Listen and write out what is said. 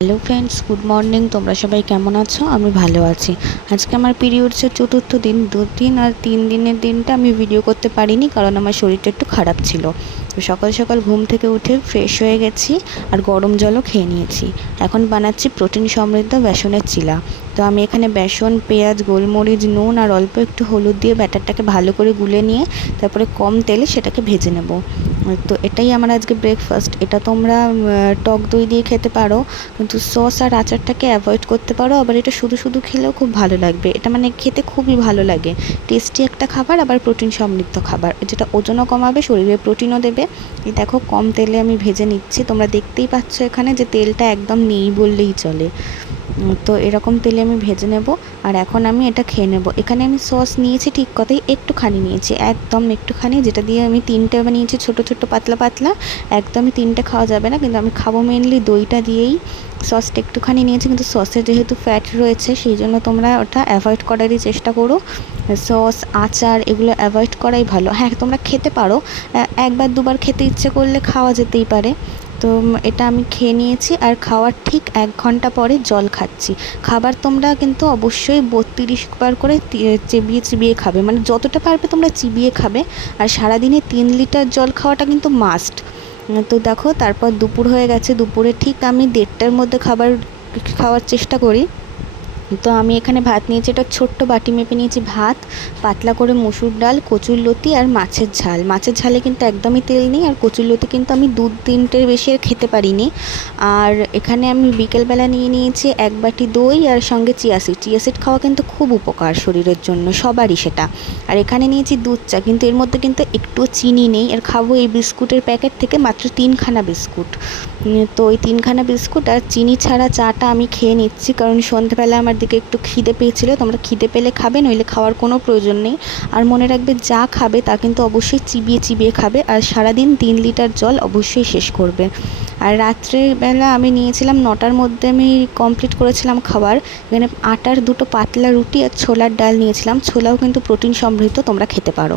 Hello friends, good morning. তোমরা সবাই কেমন আছো? আমি ভালো আছি। আজকে আমার পিরিয়ডসের চতুর্থ দিন। 2 দিন আর 3 দিনের দিনটা আমি ভিডিও করতে পারিনি, কারণ আমার শরীরটা একটু খারাপ ছিল। তো সকাল সকাল ঘুম থেকে উঠে ফ্রেশ হয়ে গেছি আর গরম জলও খেয়ে নিয়েছি। এখন বানাচ্ছি প্রোটিন সমৃদ্ধ বেসনের চিলা। তো আমি এখানে বেসন, পেঁয়াজ, গোলমরিচ, নুন আর অল্প একটু হলুদ দিয়ে ব্যাটারটাকে ভালো করে গুলে নিয়ে তারপরে কম তেলে সেটাকে ভেজে নেব। তো এটাই আমার আজকে ব্রেকফাস্ট। এটা তোমরা টক দই দিয়ে খেতে পারো, কিন্তু সস আর আচারটাকে অ্যাভয়েড করতে পারো। আবার এটা শুধু শুধু খেলেও খুব ভালো লাগবে। এটা মানে খেতে খুবই ভালো লাগে। টেস্টি একটা খাবার, আবার প্রোটিন সমৃদ্ধ খাবার, যেটা ওজনও কমাবে, শরীরে প্রোটিনও দেবে। এই দেখো, কম তেলে আমি ভেজে নিচ্ছি। তোমরা দেখতেই পাচ্ছ এখানে যে তেলটা একদম নেই বললেই চলে। তো এরকম তেলে আমি ভেজে নেব। আর এখন আমি এটা খেয়ে নেব। এখানে আমি সস নিয়েছি ঠিক কথাই, একটুখানি নিয়েছি, একদম একটুখানি, যেটা দিয়ে আমি 3টে বানিয়েছি, ছোটো ছোটো পাতলা পাতলা। একদমই 3টে খাওয়া যাবে না, কিন্তু আমি খাবো মেনলি দইটা দিয়েই। সসটা একটুখানি নিয়েছি, কিন্তু সসে যেহেতু ফ্যাট রয়েছে সেই জন্য তোমরা ওটা অ্যাভয়েড করারই চেষ্টা করো। সস, আচার এগুলো অ্যাভয়েড করাই ভালো। হ্যাঁ, তোমরা খেতে পারো, একবার দুবার খেতে ইচ্ছে করলে খাওয়া যেতেই পারে। তো এটা আমি খেয়ে নিয়েছি, আর খাওয়ার ঠিক 1 ঘন্টা পরে জল খাচ্ছি। খাবার তোমরা কিন্তু অবশ্যই 32 বার করে চিবিয়ে চিবিয়ে খাবে, মানে যতটা পারবে তোমরা চিবিয়ে খাবে। আর সারাদিনে 3 লিটার জল খাওয়াটা কিন্তু মাস্ট। তো দেখো, তারপর দুপুর হয়ে গেছে। দুপুরে ঠিক আমি 1:30টার মধ্যে খাওয়ার চেষ্টা করি। তো আমি এখানে ভাত নিয়েছি, একটা ছোট্ট বাটি মেপে নিয়েছি ভাত, পাতলা করে মসুর ডাল, কচুরলতি আর মাছের ঝাল। মাছের ঝালে কিন্তু একদমই তেল নেই, আর কচুরলতি কিন্তু আমি 2-3টের বেশি আর খেতে পারিনি। আর এখানে আমি বিকেলবেলা নিয়ে নিয়েছি 1 বাটি দই, আর সঙ্গে চিয়া সিড। চিয়া সিড খাওয়া কিন্তু খুব উপকার শরীরের জন্য, সবারই সেটা। আর এখানে নিয়েছি দুধ চা, কিন্তু এর মধ্যে কিন্তু একটুও চিনি নেই। আর খাবো এই বিস্কুটের প্যাকেট থেকে মাত্র 3খানা বিস্কুট। তো ওই 3খানা বিস্কুট আর চিনি ছাড়া চাটা আমি খেয়ে নিচ্ছি, কারণ সন্ধ্যেবেলা আমার দিকে একটু খিদে পেয়েছিল। তোমরা খিদে পেলে খাবে, নইলে খাওয়ার কোনো প্রয়োজন নেই। আর মনে রাখবে, যা খাবে তা কিন্তু অবশ্যই চিবিয়ে চিবিয়ে খাবে, আর সারাদিন 3 লিটার জল অবশ্যই শেষ করবে। আর রাত্রেবেলা আমি নিয়েছিলাম 9টার মধ্যে, আমি কমপ্লিট করেছিলাম খাবার। এখানে আটার 2টো পাতলা রুটি আর ছোলার ডাল নিয়েছিলাম। ছোলাও কিন্তু প্রোটিন সমৃদ্ধ, তোমরা খেতে পারো।